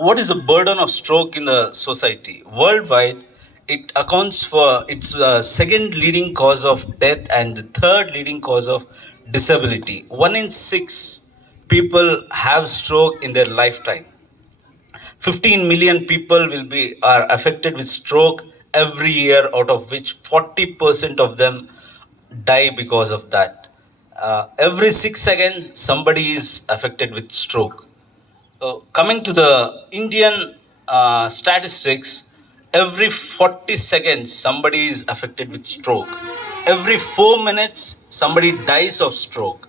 what is the burden of stroke in the society? Worldwide, it accounts for its second leading cause of death and the third leading cause of disability. 1 in 6 people have stroke in their lifetime. 15 million people are affected with stroke every year, out of which 40% of them die because of that. Every 6 seconds, somebody is affected with stroke. Coming to the Indian statistics, every 40 seconds somebody is affected with stroke. Every 4 minutes somebody dies of stroke,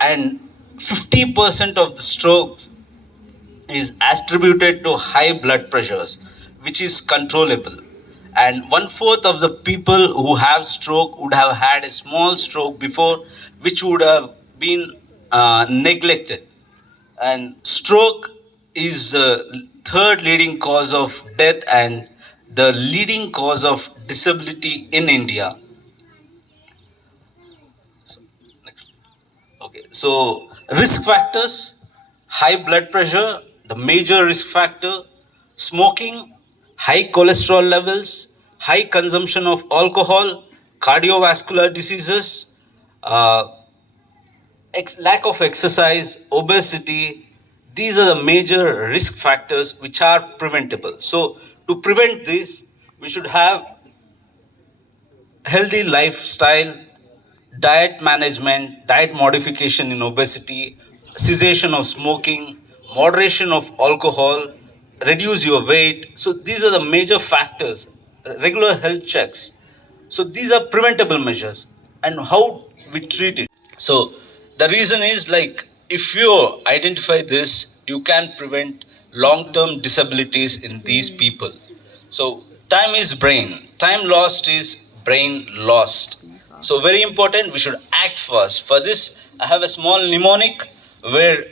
and 50% of the strokes is attributed to high blood pressures, which is controllable. And one fourth of the people who have stroke would have had a small stroke before, which would have been neglected. And stroke is the third leading cause of death and the leading cause of disability in India. Next. Okay, so risk factors: high blood pressure, the major risk factor; smoking, high cholesterol levels, high consumption of alcohol, cardiovascular diseases, uh, lack of exercise, obesity. These are the major risk factors which are preventable. So, to prevent this, we should have healthy lifestyle, diet management, diet modification in obesity, cessation of smoking, moderation of alcohol, reduce your weight. So these are the major factors. Regular health checks. So these are preventable measures. And how we treat it. So the reason is, like, if you identify this, you can prevent long-term disabilities in these people. So time is brain. Time lost is brain lost. So very important. We should act fast. For this, I have a small mnemonic where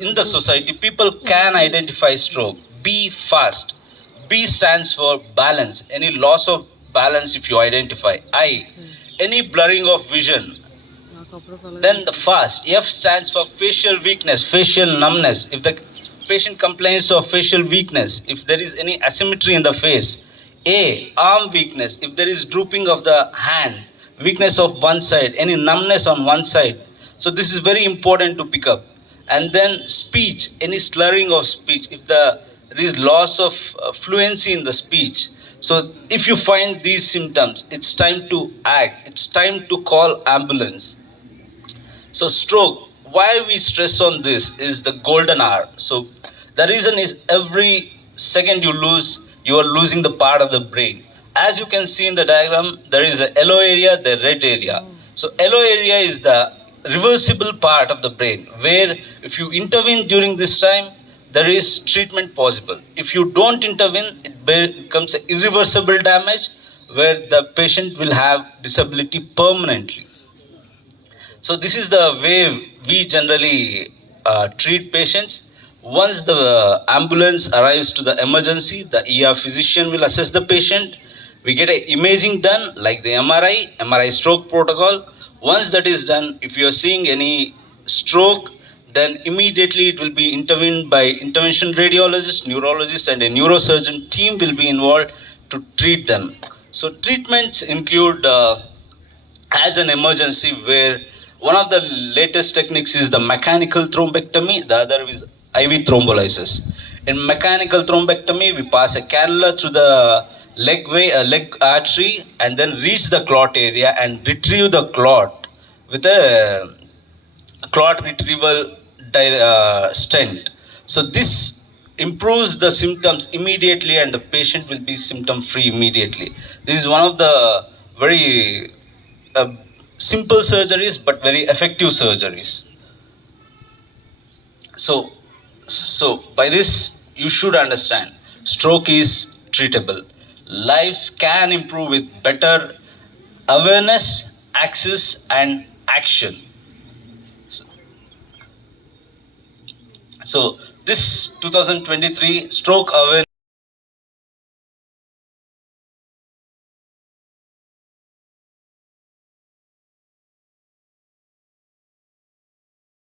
in the society people can identify stroke. Be fast. B stands for balance. Any loss of balance if you identify. I. Any blurring of vision. Then the fast. F stands for facial weakness, facial numbness. If the patient complains of facial weakness, if there is any asymmetry in the face. A, arm weakness. If there is drooping of the hand, weakness of one side, any numbness on one side. So this is very important to pick up. And then speech, any slurring of speech. If there is loss of fluency in the speech. So if you find these symptoms, it's time to act. It's time to call ambulance. So stroke, why we stress on this is the golden hour. So the reason is every second you lose, you are losing the part of the brain. As you can see in the diagram, there is a yellow area, the red area. So yellow area is the reversible part of the brain, where if you intervene during this time, there is treatment possible. If you don't intervene, it becomes irreversible damage, where the patient will have disability permanently. So this is the way we generally treat patients. Once the ambulance arrives to the emergency, the ER physician will assess the patient. We get an imaging done, like the MRI stroke protocol. Once that is done, if you are seeing any stroke, then immediately it will be intervened by intervention radiologist, neurologist, and a neurosurgeon team will be involved to treat them. So treatments include as an emergency, where one of the latest techniques is the mechanical thrombectomy, the other is IV thrombolysis. In mechanical thrombectomy, we pass a cannula through the leg artery and then reach the clot area and retrieve the clot with a clot retrieval stent. So this improves the symptoms immediately and the patient will be symptom free immediately. This is one of the very simple surgeries but very effective surgeries. So by this you should understand stroke is treatable. Lives can improve with better awareness, access, and action. So this 2023 stroke awareness